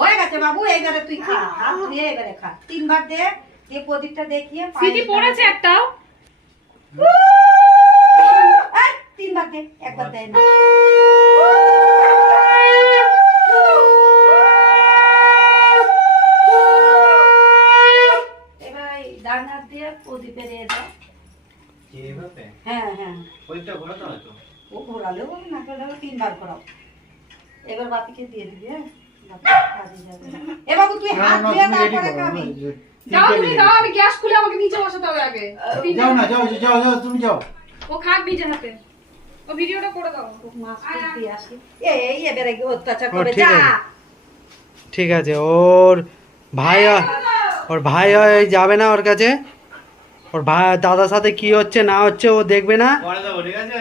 হয়ে গেছে বাবু, এইবারে তুই খা, হাত ধুয়ে এবারে খা। 3 বার দে, দিয়ে প্রদীপটা দেখিয়ে সিটি পড়েছে একটাও। 3 বার দে, একবার দেয় না। এবার এই ডান হাত দিয়ে প্রদীপে দিয়ে দাও। হ্যাঁ হ্যাঁ, ও ঘোরালেও না ঘোরালেও 3 বার ঘোরাও। এবার বাতিকে দিয়ে দিবি। হ্যাঁ, এ বাবু তুই হাত ধুয়ে তারপরে খাবি। যাও তুমি, দাও, আমি গ্যাস খুলে আমাকে নিচে বসাতে হবে আগে। যাও না, যাও যাও যাও, তুমি যাও। ও খাক নিজে হাতে, ও ভিডিওটা করে দাও। মাছ দিয়ে আসি। এই এবারে অত্যাচার ও, করে ঠিক যা। আছে। ঠিক আছে, ওর ভাই যাবে না ওর কাছে। ওর ভাই দাদার সাথে কি হচ্ছে না হচ্ছে ও দেখবে না। পরে যাবো, ঠিক আছে।